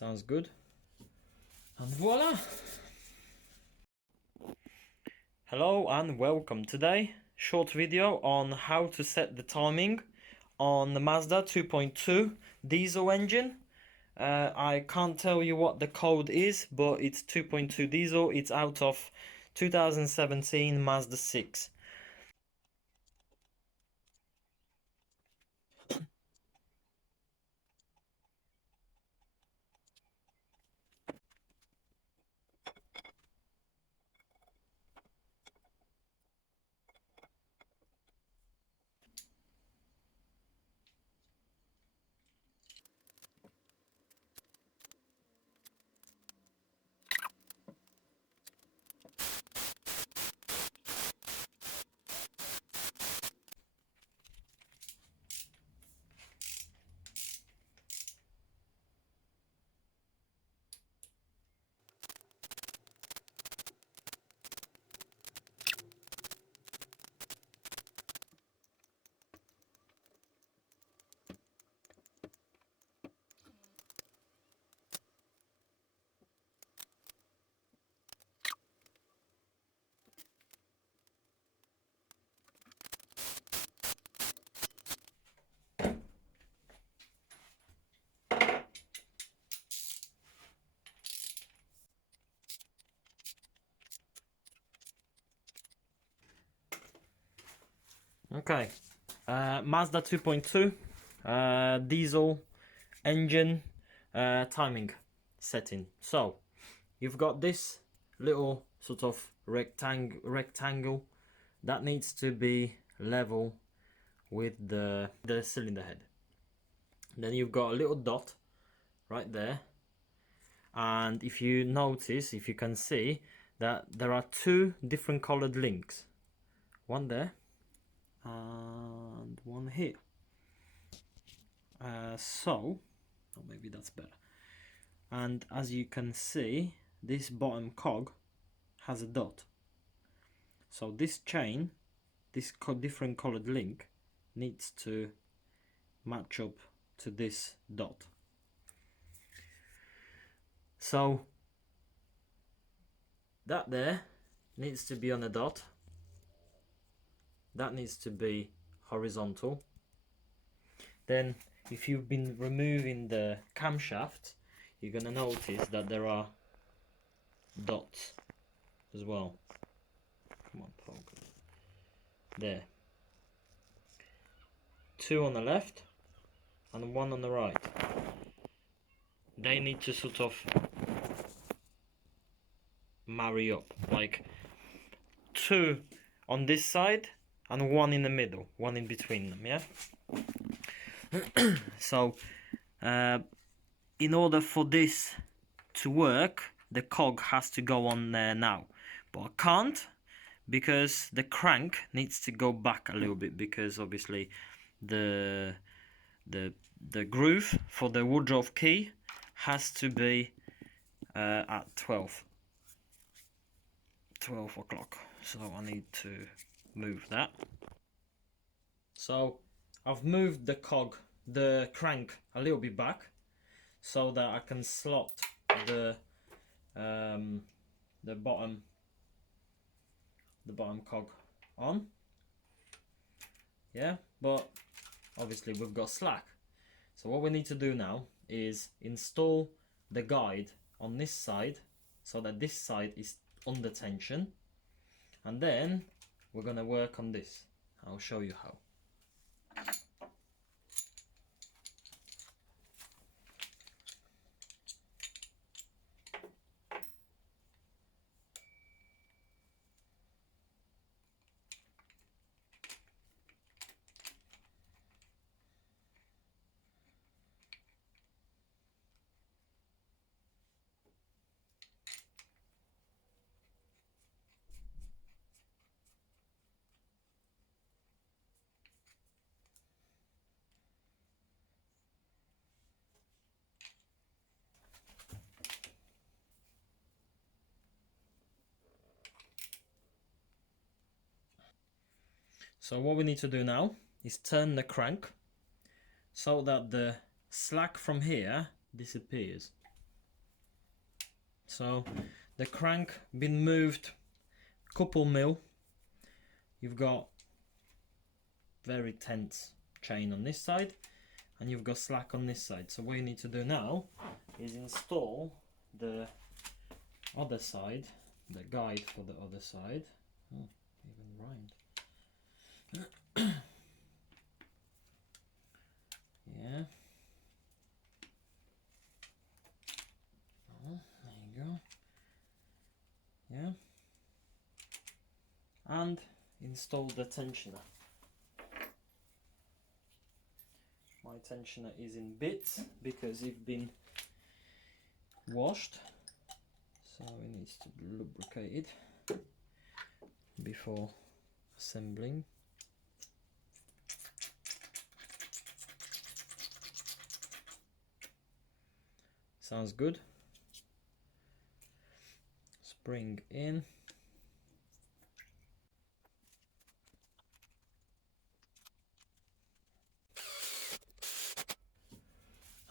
Sounds good. And voila! Hello and welcome. Today, short video on how to set the timing on the Mazda 2.2 diesel engine. I can't tell you what the code is, but it's 2.2 diesel. It's out of 2017 Mazda 6. Okay, Mazda 2.2 diesel engine timing setting. So you've got this little sort of rectangle that needs to be level with the cylinder head. Then you've got a little dot right there, and if you notice, if you can see that there are two different colored links, one there and one here. Or maybe that's better. And as you can see, this bottom cog has a dot. So this chain, this different colored link, needs to match up to this dot. So that there needs to be on a dot. That needs to be horizontal. Then if you've been removing the camshaft, you're gonna notice that there are dots as well. Come on, poke. There. Two on the left and one on the right. They need to sort of marry up, like two on this side and one in the middle, one in between them, yeah? So in order for this to work, the cog has to go on there now, but I can't, because the crank needs to go back a little bit, because obviously the groove for the Woodruff key has to be at 12 o'clock, so I need to move that. So I've moved the crank a little bit back so that I can slot the bottom cog on. Yeah, but obviously we've got slack. So what we need to do now is install the guide on this side so that this side is under tension, and then we're gonna work on this. I'll show you how. So what we need to do now is turn the crank so that the slack from here disappears. So the crank been moved couple mil. You've got very tense chain on this side, and you've got slack on this side. So what you need to do now is install the other side, the guide for the other side. Oh, even rhymed. Yeah. Oh, there you go. Yeah. And install the tensioner. My tensioner is in bits because it's been washed, so it needs to be lubricated before assembling. Sounds good. Spring in.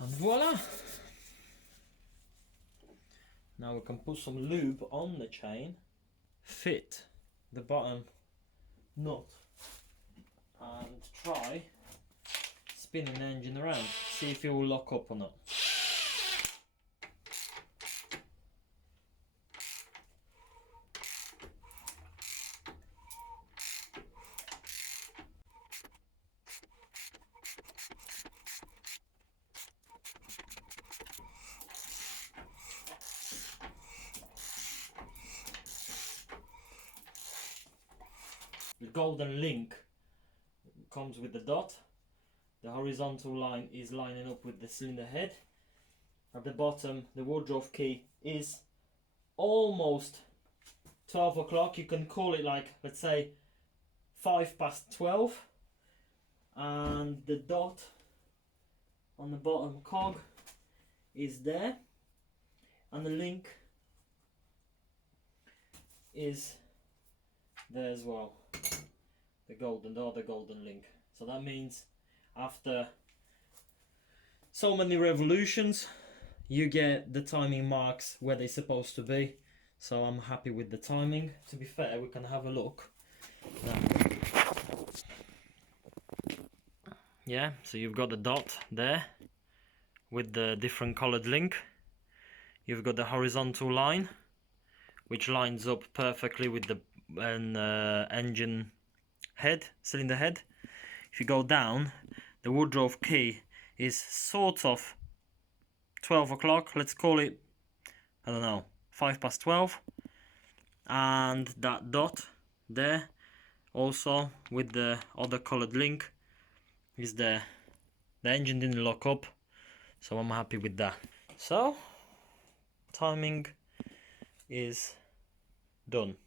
And voila! Now we can put some lube on the chain, fit the bottom nut, and try spinning the engine around, see if it will lock up or not. The golden link comes with the dot. The horizontal line is lining up with the cylinder head. At the bottom, the wardrobe key is almost 12 o'clock. You can call it like, let's say, 12:05. And the dot on the bottom cog is there. And the link is there as well. The other golden link. So that means after so many revolutions, you get the timing marks where they're supposed to be. So I'm happy with the timing. To be fair, we can have a look now. Yeah, so you've got the dot there with the different colored link. You've got the horizontal line, which lines up perfectly with the engine head, cylinder head. If you go down, the wardrobe key is sort of 12 o'clock, let's call it, I don't know, 12:05. And that dot there, also with the other colored link, is there. The engine didn't lock up, so I'm happy with that. So, timing is done.